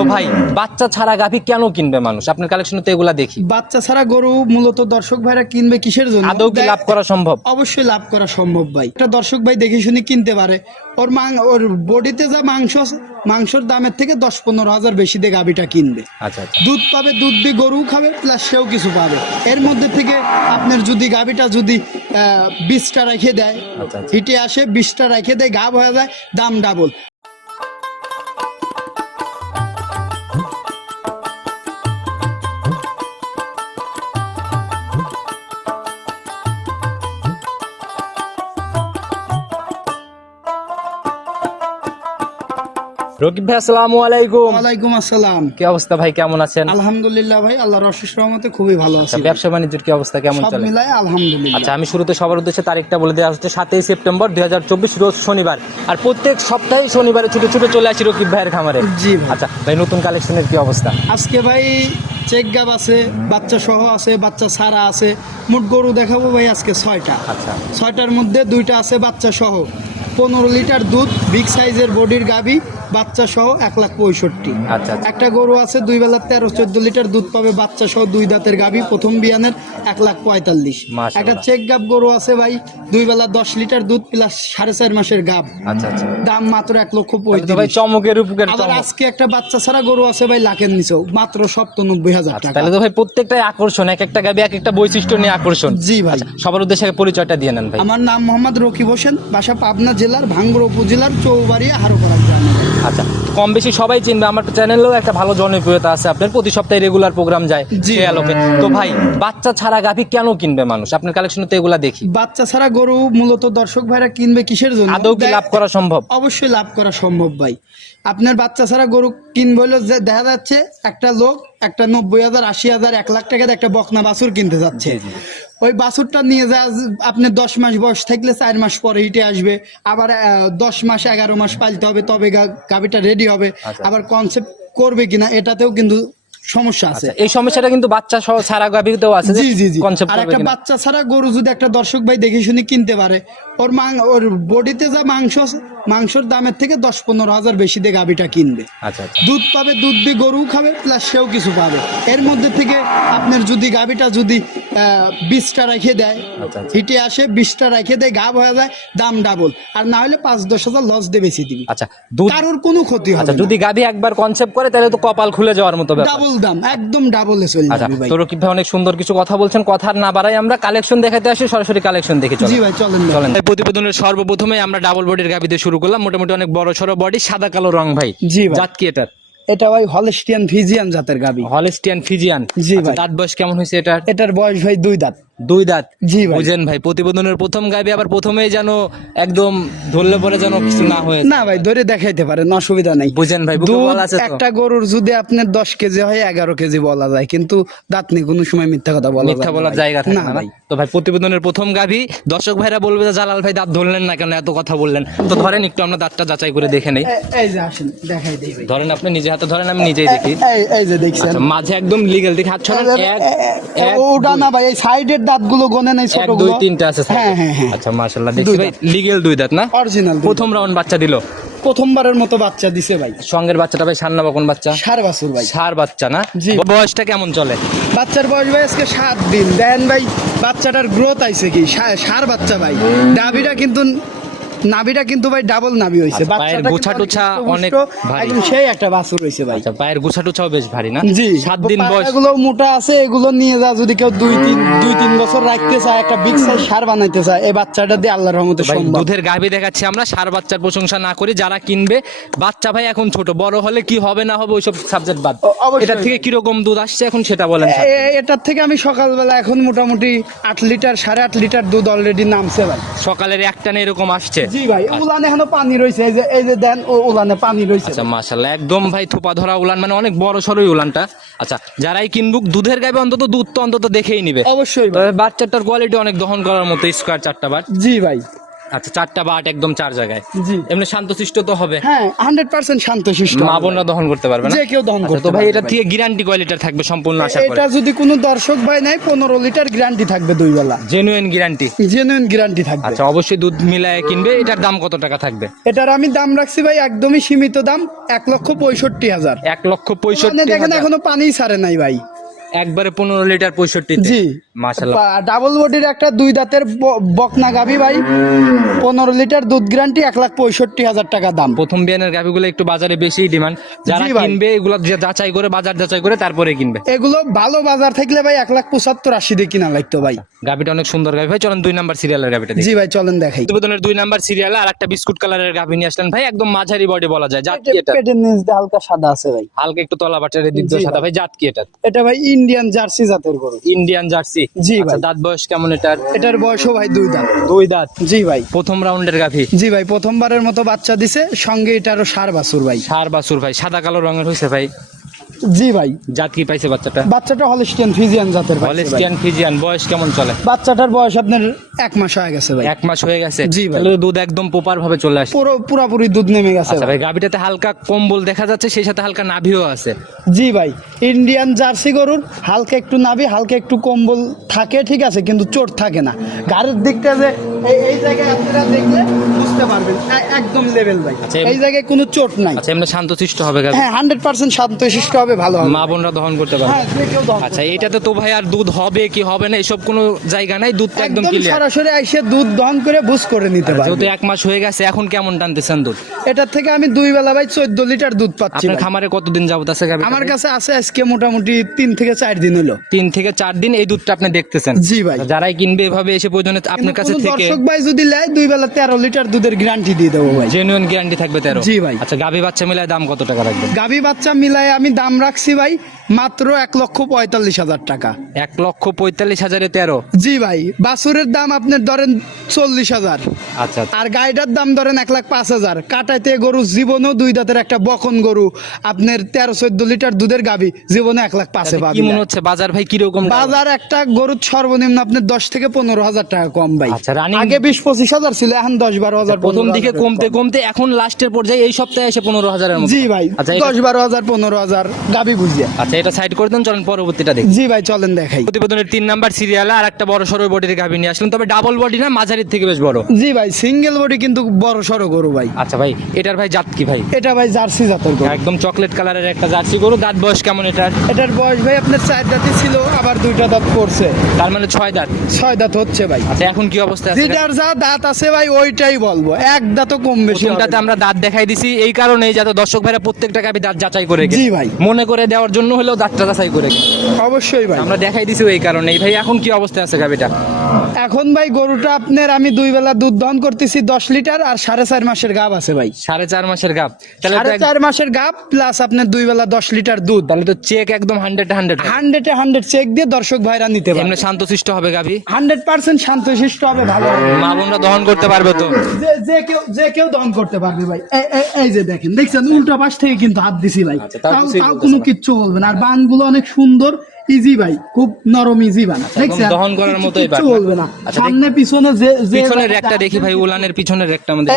তো ভাই বাচ্চা ছাড়া গাভী কেন কিনবে মানুষ? আপনার কালেকশনে তো এগুলা দেখি। বাচ্চা ছাড়া গরু মূলত দর্শক ভাইরা কিনবে কিসের জন্য? আদৌ কি লাভ করা সম্ভব? অবশ্যই লাভ করা সম্ভব ভাই। একটা দর্শক ভাই দেখে শুনে কিনতে পারে। ওর মাং ওর বডিতে যা মাংস মাংসর দামের থেকে দশ পনেরো হাজার বেশি দিয়ে গাভিটা কিনবে। আচ্ছা আচ্ছা। দুধ পাবে দুধ দিয়ে গরু খাবে প্লাস সেও কিছু পাবে। এর মধ্যে থেকে আপনার যদি গাভিটা যদি বিশটা রেখে দেয় আচ্ছা, আচ্ছা। হিটে আসে বিশটা রেখে দেয় গাভ হয়ে যায় দাম ডাবল রকিব ভাই আসসালামু আলাইকুম। ওয়ালাইকুম আসসালাম। কি অবস্থা ভাই কেমন আছেন? আলহামদুলিল্লাহ ভাই আল্লাহর অশেষ রহমতে খুবই ভালো আছি। আচ্ছা, ব্যবসা বাণিজ্যের কি অবস্থা কেমন সব চলে? মিলায় আলহামদুলিল্লাহ। আচ্ছা আমি শুরুতে সবার উদ্দেশ্যে তারিখটা বলে দেওয়া হচ্ছে সাতই সেপ্টেম্বর দু হাজার চব্বিশ রোজ শনিবার। আর প্রত্যেক সপ্তাহে শনিবারে ছুটে ছুটে চলে আসি রকিব ভাইয়ের খামারে। জি আচ্ছা ভাই নতুন কালেকশনের কি অবস্থা? আজকে ভাই চেক গাব আছে বাচ্চা সহ আছে বাচ্চা সারা আছে মোট গরু দেখাবো ভাই আজকে ছয়টা। আচ্ছা। ছয়টার মধ্যে দুইটা আছে বাচ্চা সহ। পনেরো লিটার দুধ বিগ সাইজের বডির গাবি বাচ্চা সহ এক লাখ পঁয়ষট্টি। আচ্ছা আচ্ছা। একটা গরু আছে দুই বেলা তেরো চোদ্দ লিটার দুধ পাবে বাচ্চা সহ দুই দাঁতের গাবি প্রথম বিয়ানের এক লাখ পঁয়তাল্লিশ। একটা চেক গাব গরু আছে ভাই দুই বেলা দশ লিটার দুধ প্লাস সাড়ে চার মাসের গাব আচ্ছা দাম মাত্র এক লক্ষ ভাই পঁয়ত্রিশ। চমকের আবার আজকে একটা বাচ্চা ছাড়া গরু আছে ভাই লাখের নিচেও মাত্র সপ্তানব্বই হাজার টাকা। তাহলে তো ভাই প্রত্যেকটাই আকর্ষণ এক একটা গাবি এক একটা বৈশিষ্ট্য নিয়ে আকর্ষণ। জি ভাই। সবার উদ্দেশ্যে পরিচয়টা দিয়ে নেন ভাই। আমার নাম মোহাম্মদ রকিব হোসেন বাসা পাবনা জেলার ভাঙ্গুর উপজেলার চৌবাড়িয়া হারোপাড়া গ্রামে। আচ্ছা কম বেশি সবাই চিনবে আমার চ্যানেলেও একটা ভালো জনপ্রিয়তা আছে আপনার। প্রতি সপ্তাহে রেগুলার প্রোগ্রাম যায় জি। আলোকে। তো ভাই বাচ্চা ছাড়া গাভী কেন কিনবে মানুষ? আপনার কালেকশনে তো এগুলা দেখি। বাচ্চা ছাড়া গরু মূলত দর্শক ভাইরা কিনবে কিসের জন্য? আদৌ কি লাভ করা সম্ভব? অবশ্যই লাভ করা সম্ভব ভাই। আপনার বাচ্চা ছাড়া গরু কিনবে হলো যে দেখা যাচ্ছে একটা লোক একটা নব্বই হাজার আশি হাজার এক লাখ টাকার একটা বকনা বাছুর কিনতে যাচ্ছে। ওই বাছুরটা নিয়ে যা আপনি দশ মাস বয়স থাকলে চার মাস পরে হিটে আসবে। আবার দশ মাস এগারো মাস পালতে হবে তবে গাভীটা রেডি হবে। আচ্ছা। আবার কনসেপ্ট করবে কিনা এটাতেও কিন্তু সমস্যা আছে। আচ্ছা, এই সমস্যাটা কিন্তু বাচ্চা সহ ছাড়া গাভীতেও আছে জি জি জি। আর একটা বাচ্চা ছাড়া গরু যদি একটা দর্শক ভাই দেখে শুনে কিনতে পারে ওর মাং ওর বডিতে যা মাংস মাংসর দামের থেকে দশ পনেরো হাজার বেশি দিয়ে গাভিটা কিনবে। আচ্ছা আচ্ছা। দুধ পাবে দুধ দিয়ে গরু খাবে প্লাস সেও কিছু পাবে। এর মধ্যে থেকে আপনার যদি গাভিটা যদি বিশটা রেখে দেয় আচ্ছা। হিটে আসে বিশটা রেখে দেয় গাভ হয়ে যায় দাম ডাবল আর না হলে পাঁচ দশ হাজার লস দিয়ে বেশি দিবি। আচ্ছা কারোর কোনো ক্ষতি হবে যদি গাভী একবার কনসেপ্ট করে তাহলে তো কপাল খুলে যাওয়ার মতো ডাবল দাম একদম ডাবলে চলে যাবে ভাই। তো রকিব ভাই অনেক সুন্দর কিছু কথা বলছেন কথা না বাড়াই আমরা কালেকশন দেখাতে আসি সরাসরি কালেকশন দেখে চলেন। জি ভাই চলেন চলেন। প্রতিবেদনের সর্বপ্রথমে আমরা ডাবল বডির গাবিতে শুরু করলাম। মোটামুটি অনেক বড় সড়ো বডি সাদা কালো রং ভাই। জি জাত কি এটার? এটা ভাই হলেস্টিয়ান ফিজিয়ান জাতের গাবি হলেস্টিয়ান ফিজিয়ান জি আচ্ছা, ভাই। দাঁত বয়স কেমন হয়েছে এটার? এটার বয়স ভাই দুই দাঁত। দুই দাঁত। জি। বুঝেন ভাই প্রতিবেদনের প্রথম গাবি আবার প্রথমেই যেন একদম ধরলে পরে যেন কিছু না হয়ে না ভাই ধরে দেখাইতে পারেন অসুবিধা নেই। বুঝেন ভাই দুধ একটা গরুর যদি আপনার দশ কেজি হয় এগারো কেজি বলা যায় কিন্তু দাঁত নেই কোনো সময় মিথ্যা কথা বলা মিথ্যা বলার জায়গা থাকে না ভাই। তো ভাই প্রতিবেদনের প্রথম গাভি দর্শক ভাইরা বলবে যে জালাল ভাই দাঁত ধরলেন না কেন এত কথা বললেন। তো ধরেন একটু আমরা দাঁতটা যাচাই করে দেখে নেই। এই যে আসেন দেখাই দিই ভাই। ধরেন আপনি নিজে হাতে ধরেন আমি নিজেই দেখি। এই যে দেখছেন। আচ্ছা মাঝে একদম লিগেল দেখি হাত ছড়ান এক এক ওটা না ভাই এই সাইডের দাঁতগুলো গনে নাই ছোট দুই তিনটা আছে হ্যাঁ হ্যাঁ হ্যাঁ। আচ্ছা মাশাআল্লাহ দেখছি ভাই লিগেল দুই দাঁত না? অরিজিনাল প্রথম রাউন্ড বাচ্চা দিল। প্রথমবারের মতো বাচ্চা দিছে ভাই। সঙ্গের বাচ্চাটা ভাই সান্না বকন বাচ্চা? সার বাছুর ভাই। সার বাচ্চা না। বয়সটা কেমন চলে? বাচ্চার বয়স ভাই আজকে সাত দিন। দেন ভাই বাচ্চাটার গ্রোথ আইছে কি? সার বাচ্চা ভাই। দাবিটা কিন্তু নাভিটা কিন্তু ভাই ডাবল নাভি হইছে। আচ্ছা, পায়ের গোছা টোছা অনেক। একদম সেই একটা বাছুর হইছে ভাই। আচ্ছা পায়ের গুছা টুছাও বেশ ভারী না? জি। সাত দিন বয়স। এগুলো মোটা আছে এগুলো নিয়ে যা যদি কেউ দুই তিন দুই তিন বছর রাখতে চায় একটা বিগ সাইজ সার বানাইতে চায় এই বাচ্চাটা দিয়ে আল্লাহর রহমতে সম্ভব। দুধের গাভী দেখাচ্ছি আমরা সার বাচ্চার প্রশংসা না করি যারা কিনবে বাচ্চা ভাই এখন ছোট বড় হলে কি হবে না হবে ওইসব সাবজেক্ট বাদ। এটা থেকে কীরকম দুধ আসছে এখন সেটা বলেন এটার থেকে আমি সকালবেলা এখন মোটামুটি আট লিটার সাড়ে আট লিটার দুধ অলরেডি নামছে ভাই। সকালের একটা এরকম আসছে? জি ভাই উলানে এখনও পানি রয়েছে এই যে এই যে দেন ও উলানে পানি রয়েছে আচ্ছা মাশাআল্লাহ একদম ভাই থোপা ধরা উলান মানে অনেক বড় সরই উলানটা। আচ্ছা যারাই কিনবুক দুধের গাবে অন্তত দুধ তো অন্তত দেখেই নিবে। অবশ্যই ভাই। বাচ্চাটার কোয়ালিটি অনেক দহন করার মতো স্কোয়ার চারটা বার। জি ভাই। আচ্ছা চারটা বাট একদম চার জায়গায়। জি। এমনি শান্তশিষ্ট তো হবে। হ্যাঁ হান্ড্রেড পার্সেন্ট শান্তশিষ্ট মা বোনরা দহন করতে পারবে না? যে কেউ দহন আচ্ছা, করতে তো ভাই এটা থেকে গ্যারান্টি থাকবে সম্পূর্ণ আশা করি? এটা যদি কোনো দর্শক ভাই নাই পনেরো লিটার গ্যারান্টি থাকবে দুই বেলা। জেনুইন গ্যারান্টি জেনুইন গ্যারান্টি থাকবে। আচ্ছা অবশ্যই দুধ মিলায় কিনবে এটার দাম কত টাকা থাকবে? এটার আমি দাম রাখছি ভাই একদমই সীমিত দাম এক লক্ষ পঁয়ষট্টি হাজার। এক লক্ষ মানে পঁয়ষট্টি দেখেন এখনও পানি ছাড়ে নাই ভাই। একবারে পনেরো লিটার পঁয়ষট্টি জি। মাশাল্লাহ ডাবল বডির একটা দুই দাঁতের বকনা গাভি ভাই। পনেরো লিটার দুধ গ্যারান্টি এক লাখ পঁয়ষট্টি হাজার টাকা দাম। প্রথম বিয়ানের গাভিগুলো একটু বাজারে বেশি ডিমান্ড যারা। কিনবে এগুলো যাচাই করে বাজার যাচাই করে তারপরে কিনবে। এগুলো ভালো বাজার থাকলে ভাই এক লাখ পঁচাত্তর আশি দিয়ে কিনা লাগতো ভাই। গাভিটা অনেক সুন্দর গাভি ভাই। চলেন দুই নাম্বার সিরিয়ালের গাভিটা জি ভাই চলেন দেখাই। প্রতিবেদনের দুই নাম্বার সিরিয়ালে আর একটা বিস্কুট কালারের গাভি নিয়ে আসলেন ভাই। একদম মাঝারি বডি বলা যায়। জাত কি এটা পেটের নিচ হালকা সাদা আছে ভাই। হালকা একটু তলা বাটারের দিক দিয়ে সাদা ভাই। ভাই। জাত কি এটা এটা ভাই ইন্ডিয়ান জার্সি জাতের গরু। ইন্ডিয়ান জার্সি জি আচ্ছা, ভাই। দাঁত বয়স কেমন এটার? এটার বয়সও ভাই দুই দাঁত। দুই দাঁত? জি ভাই। প্রথম রাউন্ডের গাভী? জি ভাই প্রথমবারের মতো বাচ্চা দিছে সঙ্গে এটারও সার বাছুর ভাই। সার বাসুর ভাই সাদা কালো রঙের হয়েছে ভাই। জি ভাই। জাত কি পাইছে বাচ্চাটা? বাচ্চাটা হলস্টিয়ান ফিজিয়ান জাতের হলিস্টিয়ান ফিজিয়ান বয়স কেমন চলে? বাচ্চাটার বয়স আপনার এক মাস হয়ে গেছে ভাই। এক মাস হয়ে গেছে? জি ভাই। দুধ একদম প্রপার ভাবে চলে আসছে। পুরো পুরাপুরি দুধ নেমে গেছে আচ্ছা ভাই। হালকা কম্বল দেখা যাচ্ছে সেই সাথে হালকা নাভিও আছে। জি ভাই ইন্ডিয়ান জার্সি গরুর হালকা একটু নাবি হালকা একটু কম্বল থাকে ঠিক আছে কিন্তু চোট থাকে না। গাড়ির দিকটা যে এই- এই জায়গায় আপনারা দেখলে বুঝতে পারবেন একদম লেভেল ভাই। আচ্ছা, এই জায়গায় কোনো চোট নাই। আচ্ছা এমনি শান্তশিষ্ট হবে হ্যাঁ হান্ড্রেড পার্সেন্ট শান্তশিষ্ট হবে। ভালো হবে। মা বোনরা দহন করতে পারবে। হ্যাঁ যে কেউ দহন আচ্ছা এটাতে তো ভাই আর দুধ হবে কি হবে না এসব কোনো জায়গা নাই দুধটা একদম একদম ক্লিয়ার সরাসরি আইসে দুধ দহন করে বুঝ করে নিতে যেহেতু এক মাস হয়ে গেছে এখন কেমন টানতেছেন দুধ? এটার থেকে আমি দুই বেলা ভাই চোদ্দ লিটার দুধ পাচ্ছি আপনার। খামারে কতদিন যাবত আছে গাভি আমার কাছে আছে আজকে মোটামুটি তিন থেকে চার দিন হলো। তিন থেকে চার দিন এই দুধটা আপনি দেখতেছেন? জি ভাই। যারাই কিনবে এভাবে এসে প্রয়োজনে আপনার কাছে থেকে দর্শক ভাই যদি নেয় দুই বেলা তেরো লিটার দুধের গ্যারান্টি দিয়ে দেবো ভাই। জেনুইন গ্যারান্টি থাকবে তেরো? জি ভাই। আচ্ছা গাভি বাচ্চা মিলায় দাম কত টাকা রাখবেন? গাভী বাচ্চা মিলায় আমি দাম রাখছি ভাই। মাত্র এক লক্ষ পঁয়তাল্লিশ হাজার টাকা। এক লক্ষ পঁয়তাল্লিশ হাজারে তেরো? জি ভাই বাছুরের দাম আপনার ধরেন চল্লিশ হাজার। আচ্ছা আর গাইডার দাম ধরেন এক লাখ পাঁচ হাজার। কাটাইতে গরু জীবনেও দুই দাঁতের একটা বকন গরু। আপনার তেরো চোদ্দ লিটার দুধের গাবি জীবনে এক লাখ পাঁচে পাবে মনে হচ্ছে বাজার ভাই কীরকম বাজার একটা গরুর সর্বনিম্ন আপনার দশ থেকে পনেরো হাজার টাকা কম ভাই। আচ্ছা, আগে বিশ পঁচিশ হাজার ছিল এখন দশ বারো হাজার প্রথম দিকে কমতে কমতে এখন লাস্টের পর্যায়ে এই সপ্তাহে এসে পনেরো হাজার জি ভাই আচ্ছা দশ বারো হাজার পনেরো হাজার গাবি বুঝিয়ে। আচ্ছা এটা সাইড করে দেন চলেন পরবর্তীটা দেখি। জি ভাই চলেন দেখাই। প্রতিবেদনের তিন নাম্বার সিরিয়ালে আর একটা বড় সড়ো বডির গাভি নিয়ে আসলাম তবে ডাবল বডি না মাঝারির থেকে বেশ বড়। জি ভাই সিঙ্গেল বডি কিন্তু বড় সড়ো গরু ভাই। আচ্ছা ভাই এটার ভাই জাত কি ভাই? এটা ভাই জার্সি জাতের গরু। একদম চকলেট কালারের একটা জার্সি গরু দাঁত বয়স কেমন এটার? এটার বয়স ভাই আপনার চার দাঁতই ছিল আবার দুইটা দাঁত পড়ছে। তার মানে ছয় দাঁত। ছয় দাঁত হচ্ছে ভাই। আচ্ছা এখন কি অবস্থা আছে যেটার যা দাঁত আছে ভাই ওইটাই বলব। এক দাঁতও কম বেশি হবে আমরা দাঁত দেখাই দিছি এই কারণে যাতে দর্শক ভাইরা প্রত্যেকটা গাভি দাঁত যাচাই করে জি ভাই। মনে করে দেওয়ার জন্য হলেও দাঁতটা যাচাই করে অবশ্যই ভাই। আমরা দেখাই দিছি এই কারণেই। ভাই এখন কি অবস্থা আছে গাভিটা? এখন ভাই গরুটা আপনার আমি দুই বেলা দুধ দহন করতেছি দশ লিটার আর সাড়ে চার মাসের গাব আছে ভাই। সাড়ে চার মাসের তো সাড়ে চার মাসের গাব প্লাস আপনার দুই বেলা দশ লিটার দুধ। তাহলে তো চেক একদম হান্ড্রেড হান্ড্রেড হান্ড্রেডে হান্ড্রেড চেক দিয়ে দর্শক ভাইরা নিতে পারবে। শান্তশিষ্ট হবে গাভি? হান্ড্রেড পার্সেন্ট শান্তশিষ্ট হবে ভালো। মা বোনরা দহন করতে পারবে তো? যে যে কেউ যে কেউ দহন করতে পারবে ভাই। এই- যে দেখেন দেখছেন? উল্টা পাশ থেকে কিন্তু হাত দিছি ভাই। আচ্ছা, তাও কোনো। কিচ্ছু বলবে না। আর বানগুলো অনেক সুন্দর ইজি ভাই খুব নরম ইজি বান। দেখছেন? আচ্ছা, দহন করার মতোই বান। বলবে না। আচ্ছা, সামনে পিছনে যে যে পিছনের একটা দেখি ভাই উলানের পিছনের একটা আমাদের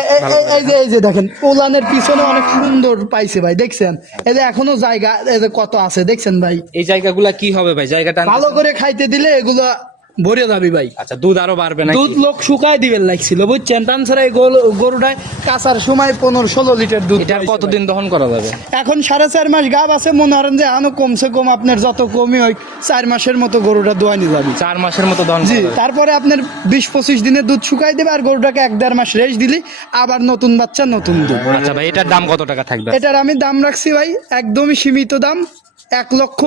এই যে এই যে দেখেন উলানের পিছনে অনেক সুন্দর পাইছে ভাই দেখছেন? এই যে এখনও জায়গা এই যে কত আছে দেখছেন ভাই? এই জায়গাগুলা কি হবে ভাই? জায়গাটা ভালো করে খাইতে দিলে এগুলো ভরে যাবি ভাই। আচ্ছা দুধ আরও বাড়বে না দুধ লোক শুকায় দিবেন লাগছিল বুঝছেন? তাছাড়া এই গরুটায় কাঁচার সময় পনেরো ষোলো লিটার দুধ এটা কতদিন দহন করা যাবে? এখন সাড়ে চার মাস গাব আছে মনে করেন যে আনো কমসে কম আপনার যত কমই হয় চার মাসের মতো গরুটা দোয়ানি যাবি চার মাসের মতো দহন জি তারপরে আপনার বিশ পঁচিশ দিনে দুধ শুকাই দেবে আর গরুটাকে এক দেড় মাস রেস্ট দিলি আবার নতুন বাচ্চা নতুন দুধ। আচ্ছা ভাই এটার দাম কত টাকা থাকবে? এটার আমি দাম রাখছি ভাই একদমই সীমিত দাম এক লক্ষ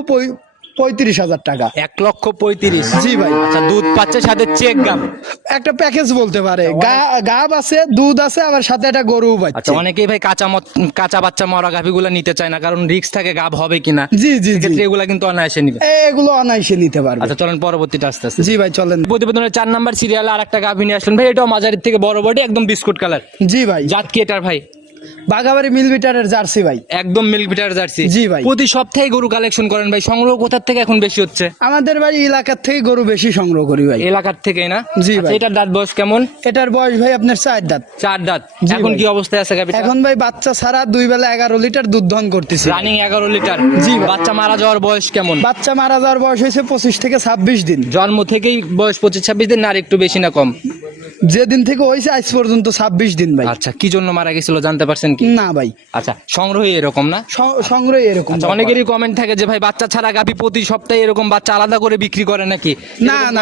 পঁয়ত্রিশ হাজার টাকা। এক লক্ষ পঁয়ত্রিশ। জি ভাই। আচ্ছা দুধ পাচ্ছে সাথে চেক গাম। একটা প্যাকেজ বলতে পারে। গা- গাব আছে দুধ আছে আবার সাথে একটা গরু আচ্ছা পাচ্ছে অনেকেই ভাই কাঁচা মত কাঁচা বাচ্চা মরা গাভিগুলো নিতে চায় না কারণ রিক্স থাকে গাভ হবে কিনা। জি জি সেক্ষেত্রে এগুলা কিন্তু অনায়াসে নিবে। এগুলো অনায়াসে নিতে পারবে। আচ্ছা চলেন পরবর্তীটা আস্তে আস্তে। জি ভাই চলেন। প্রতিবেদনের চার নাম্বার সিরিয়ালে আর একটা গাভি নিয়ে আসলেন ভাই এটাও মাঝারির থেকে বড় বডি একদম বিস্কুট কালার। জি ভাই। জাত কি এটার ভাই? বাগাবাড়ি মিল বিটারের জার্সি ভাই। একদম মিল্ক বিটার জার্সি। জি ভাই। প্রতি সপ্তাহে গরু কালেকশন করেন ভাই। সংগ্রহ কোথার থেকে এখন বেশি হচ্ছে? আমাদের বাড়ি এলাকার থেকে গরু বেশি সংগ্রহ করি ভাই। এলাকার থেকেই না? জি আচ্ছা, ভাই। এটার দাঁত বয়স কেমন? এটার বয়স ভাই আপনার চার দাঁত। চার দাঁত। এখন কি অবস্থায় আছে গাবিটা এখন ভাই বাচ্চা ছাড়া দুই বেলা এগারো লিটার দুধ দহন করতেছে। রানিং এগারো লিটার। জি বাচ্চা মারা যাওয়ার বয়স কেমন? বাচ্চা মারা যাওয়ার বয়স হয়েছে পঁচিশ থেকে ছাব্বিশ দিন। জন্ম থেকেই বয়স পঁচিশ ছাব্বিশ দিন না আর একটু বেশি না কম? যেদিন থেকে হয়েছে আজ পর্যন্ত ছাব্বিশ দিন ভাই। আচ্ছা কি জন্য মারা গেছিল জানতে পারছেন না ভাই। আচ্ছা সংগ্রহই এরকম না? সংগ্রহ এরকম আচ্ছা অনেকেরই কমেন্ট থাকে যে ভাই বাচ্চা ছাড়া গাভি প্রতি সপ্তাহে এরকম বাচ্চা আলাদা করে বিক্রি করে নাকি? না না।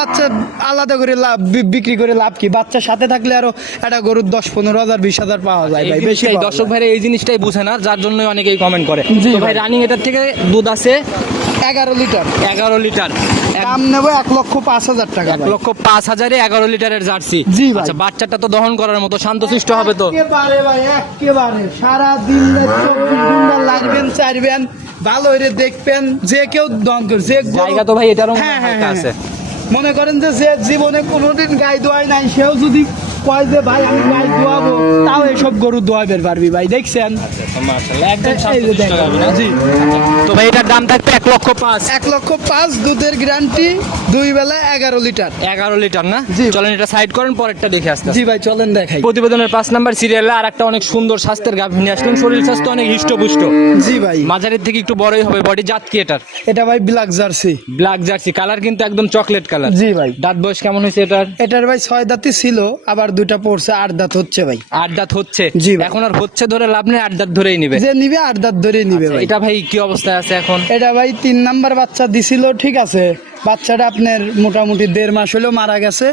বাচ্চা আলাদা করে লাভ বিক্রি করে লাভ কি? বাচ্চার সাথে থাকলে আরও একটা গরুর দশ পনেরো হাজার বিশ হাজার পাওয়া যায় ভাই বেশি দর্শক ভাইরা এই জিনিসটাই বুঝে না যার জন্য অনেকেই কমেন্ট করে। ভাই। রানিং এটার থেকে দুধ আছে? এগারো লিটার। এগারো লিটার। দাম নেব এক লক্ষ পাঁচ হাজার টাকা ভাই। লক্ষ পাঁচ হাজারে এগারো লিটারের জার্সি। জি আচ্ছা বাচ্চাটা তো দহন করার মতো শান্তশিষ্ট হবে তো? একেবারে ভাই একেবারে। সারা দিন চব্বিশ ঘণ্টা লাগবেন চাইবেন ভালো করে দেখবেন যে কেউ দম করে যে জায়গা তো ভাই এটারও মনে হ্যাঁ, হ্যাঁ, আছে। হ্যাঁ। মনে করেন যে যে জীবনে কোনোদিন গাই দোয়াই নাই সেও যদি কয় যে ভাই আমি গাই দোয়াবো। তাও এসব গরু দোয়াবের পারবি ভাই দেখছেন। তো ভাই এটার দাম থাকবে এক লক্ষ পাঁচ। এক লক্ষ পাঁচ দুধের গ্যারান্টি দুই বেলা এগারো লিটার। এগারো লিটার না? জি। চলেন এটা সাইড করেন পরেরটা দেখে আসতে জি ভাই চলেন দেখাই। প্রতিবেদনের পাঁচ নাম্বার সিরিয়ালে আর একটা অনেক সুন্দর স্বাস্থ্যের গাভী নিয়ে আসলেন। শরীর স্বাস্থ্য অনেক হৃষ্টপুষ্ট। জি ভাই। মাঝারের থেকে একটু বড়ই হবে বডি জাত কি এটার। এটা ভাই black jersey black jersey colour কিন্তু একদম চকলেট কালার জি ভাই। দাঁত বয়স কেমন হয়েছে এটার? এটার ভাই ছয় দাঁতই ছিল আবার দুইটা পড়ছে আট দাঁত হচ্ছে ভাই। আট দাঁত হচ্ছে? জি। এখন আর হচ্ছে ধরে লাভ নেই আট দাঁত ধরেই নিবে। যে নিবে আট দাঁত ধরে নিবে ভাই। এটা ভাই কি অবস্থায় আছে এখন? এটা ভাই তিন নাম্বার বাচ্চা দিছিল ঠিক আছে। বাচ্চাটা আপনার মোটামুটি দেড় মাস হলেও মারা গেছে।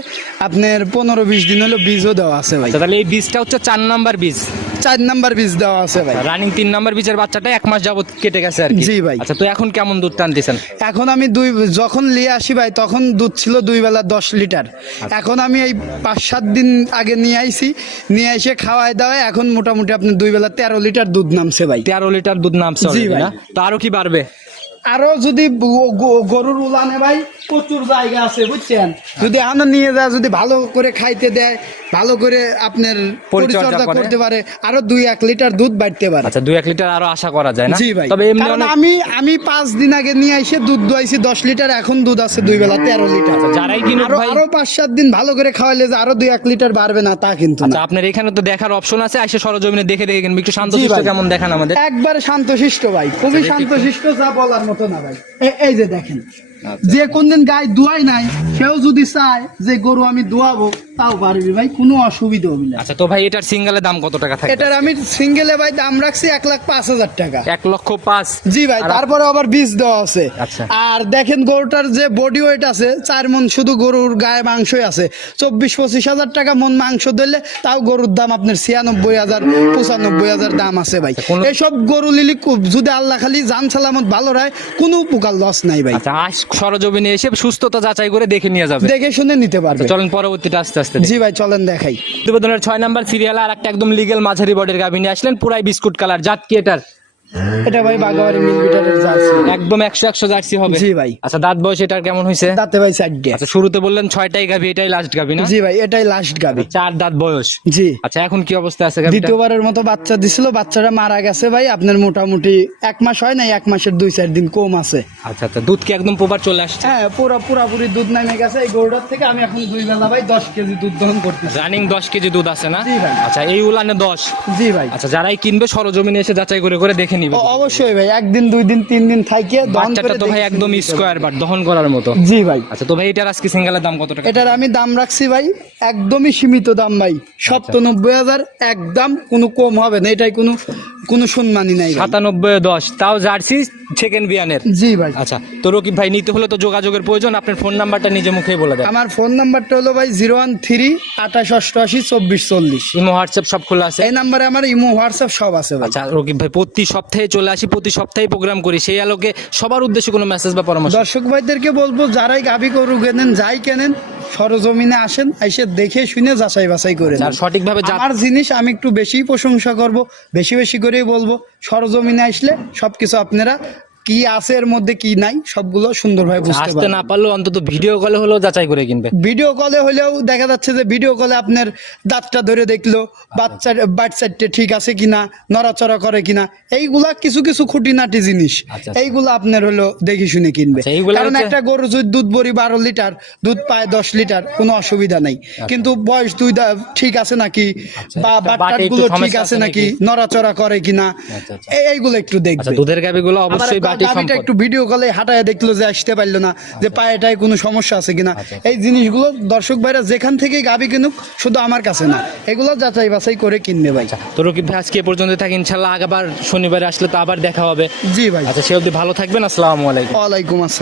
আপনার পনেরো বিশ দিন হলো বীজও দেওয়া আছে ভাই। আচ্ছা, তাহলে এই বীজটা হচ্ছে চার নাম্বার বীজ। চার নাম্বার বীজ দেওয়া আছে ভাই। রানিং তিন নাম্বার বীজের বাচ্চাটা এক মাস যাবত কেটে গেছে আর কি। জি ভাই। আচ্ছা তো এখন কেমন দুধ টানতেছেন? এখন আমি দুই যখন নিয়ে আসি ভাই তখন দুধ ছিল দুই বেলা দশ লিটার। এখন আমি এই পাঁচ সাত দিন আগে নিয়ে আইছি। নিয়ে এসে খাওয়াই দাওয়াই এখন মোটামুটি আপনি দুই বেলা তেরো লিটার দুধ নামছে ভাই। তেরো লিটার দুধ নামছে জি ভাই। তো আরও কি বাড়বে? আরও যদি গরুর উলানে ভাই প্রচুর জায়গা আছে বুঝছেন? যদি আমরা নিয়ে যায় যদি ভালো করে খাইতে দেয় ভালো করে আপনার পরিচর্যা করতে পারে আরও দুই এক লিটার দুধ বাড়তে পারে। আচ্ছা দুই এক লিটার আরও আশা করা যায় না? জি ভাই। তবে কারণ আমি আমি পাঁচ দিন আগে নিয়ে এসে দুধ দোয়াইছি দশ লিটার এখন দুধ আছে দুই বেলা তেরো লিটার। আচ্ছা, যারাই কিনুক আরও ভাই আরও পাঁচ সাত দিন ভালো করে খাওয়াইলে যে আরও দুই এক লিটার বাড়বে না তা কিন্তু আচ্ছা না আপনার এখানে তো দেখার অপশন আছে এসে সরজমিনে দেখে দেখে একটু শান্ত জি কেমন দেখান আমাদের? একবারে শান্তশিষ্ট ভাই খুবই শান্তশিষ্ট যা বলার মতো না ভাই এই যে দেখেন। যে কোনদিন গায়ে দোয়াই নাই সেও যদি চায় যে গরু আমি দোয়াবো তাও পারবি ভাই কোনো অসুবিধা হবে না। আচ্ছা তো ভাই এটার সিঙ্গেলের দাম কত টাকা থাকে এটার আমি সিঙ্গেলে ভাই দাম রাখছি এক লাখ পাঁচ হাজার টাকা। এক লক্ষ পাঁচ। জি ভাই তারপরে আবার বীজ দেওয়া আছে। আচ্ছা। আর দেখেন গরুটার যে বডি ওয়েট আছে চার মন শুধু গরুর গায়ে মাংসই আছে। চব্বিশ পঁচিশ হাজার টাকা মন মাংস দিলে তাও গরুর দাম আপনার ছিয়ানব্বই হাজার পঁচানব্বই হাজার দাম আছে ভাই। আচ্ছা, এসব গরু লিলি যদি আল্লাহ খালি জান সালামত ভালো রায় কোনো উপকার লস নাই ভাই। আচ্ছা সরজমিনে এসে সুস্থতা যাচাই করে দেখে নিয়ে যাবে। দেখে শুনে নিতে পারবে। চলেন পরবর্তীটা আস্তে আস্তে জি ভাই চলেন দেখাই। প্রতিবেদনের ছয় নাম্বার সিরিয়াল আর একটা একদম লিগেল মাঝারি বডির গাভী নিয়ে আসলেন পুরাই বিস্কুট কালার জাত কি এটার? এটা ভাই বাগাবাড়ি মিলবিটারের জার্সি। একদম একশো একশো জার্সি হবে। জি ভাই। আচ্ছা দাঁত বয়স এটার কেমন হয়েছে? দাঁতে ভাই চারটে আচ্ছা শুরুতে বললেন ছয়টাই গাভী এটাই লাস্ট গাভী না? জি ভাই এটাই লাস্ট গাবি চার দাঁত বয়স। জি। আচ্ছা এখন কি অবস্থা আছে দ্বিতীয়বারের মতো বাচ্চা দিছিল বাচ্চাটা মারা গেছে ভাই আপনার মোটামুটি এক মাস হয় না এক মাসের দুই চার দিন কম আছে। আচ্ছা আচ্ছা দুধ কি একদম প্রপার চলে আসছে? হ্যাঁ পুরো পুরাপুরি দুধ নামে গেছে এই গরুটার থেকে আমি এখন দুই বেলা ভাই দশ কেজি দুধ দহন করতেছি। রানিং দশ কেজি দুধ আছে না? জি ভাই। আচ্ছা এই উলানে দশ। জি ভাই। আচ্ছা যারাই কিনবে সরজমিনে এসে যাচাই করে করে দেখে নিবে অবশ্যই ভাই একদিন দুই দিন তিন দিন থাকিয়ে বাচ্চাটা তো ভাই একদম স্কোয়ার বার দহন করার মতো। জি ভাই। আচ্ছা তো ভাই এটার আজকে সিঙ্গেলের দাম কত টাকা? এটার আমি দাম রাখছি ভাই একদমই সীমিত দাম ভাই। সপ্তানব্বই হাজার একদম কোনো কম হবে না এটাই কোনো কোনো সম্মানই নাই সাতানব্বই দশ তাও জার্সি সেকেন্ড বিয়ানের? জি ভাই। আচ্ছা তো রকিব ভাই নিতে হলে তো যোগাযোগের প্রয়োজন। আপনার ফোন নাম্বারটা নিজে মুখেই বলে দেন। আমার ফোন নাম্বারটা হলো ভাই জিরো ওয়ান থ্রি আঠাশ অষ্টআশি চব্বিশ চল্লিশ। ইমো হোয়াটসঅ্যাপ সব খোলা আছে? এই নাম্বারে আমার ইমো হোয়াটসঅ্যাপ সব আছে ভাই। আচ্ছা রকিব ভাই প্রতি সপ্তাহে চলে আসি প্রতি সপ্তাহে প্রোগ্রাম করি। সেই আলোকে সবার উদ্দেশ্যে কোনো মেসেজ বা পরামর্শ? দর্শক ভাইদেরকে বলব যারাই গাভি গরু কেনেন যাই কেনেন সরজমিনে আসেন এসে দেখে শুনে যাচাই বাছাই করে আর সঠিকভাবে আমার জিনিস আমি একটু বেশি প্রশংসা করব বেশি বেশি করেই বলব। সরজমিনে আসলে সব কিছু আপনারা কি আছে এর মধ্যে কি নাই সবগুলো সুন্দরভাবে বুঝতে আসতে না পারলেও অন্তত ভিডিও কলে হলেও যাচাই করে কিনবে। ভিডিও কলে হলেও দেখা যাচ্ছে যে ভিডিও কলে আপনার দাঁতটা ধরে দেখল বাচ্চার বাচ্চারটা ঠিক আছে কিনা নড়াচড়া করে কিনা এইগুলা কিছু কিছু খুঁটিনাটি জিনিস আচ্ছা। এইগুলা আপনার হলো দেখে শুনে কিনবে। আচ্ছা, কারণ একটা গরু যদি দুধ বড়ি বারো লিটার দুধ পায় দশ লিটার কোনো অসুবিধা নাই। কিন্তু বয়স দুই দা- ঠিক আছে নাকি? বা একটা বাটে বাট্টার একটু গুলো ঠিক আছে নাকি? নড়াচড়া করে কিনা? আচ্ছা, আচ্ছা। এই- এইগুলো একটু আচ্ছা দেখবে দুধের গাবিগুলো অবশ্যই গাভীটা সম্পদ। একটু ভিডিও কলে হাঁটায় দেখল যে আসতে পারল না যে পায়েটায় কোনো সমস্যা আছে কিনা। আচ্ছা। এই জিনিসগুলো দর্শক ভাইরা যেখান থেকে গাবি কিনুক শুধু আমার কাছে না এগুলো যাচাই বাছাই করে কিনবে ভাই। তো রকিব ভাই আজকে পর্যন্ত থাকি ইনশাল্লাহ আবার শনিবারে আসলে তো আবার দেখা হবে। জি ভাই। আচ্ছা সে অবধি ভালো থাকবেন আসসালামু আলাইকুম। ওয়ালাইকুম আসসালাম।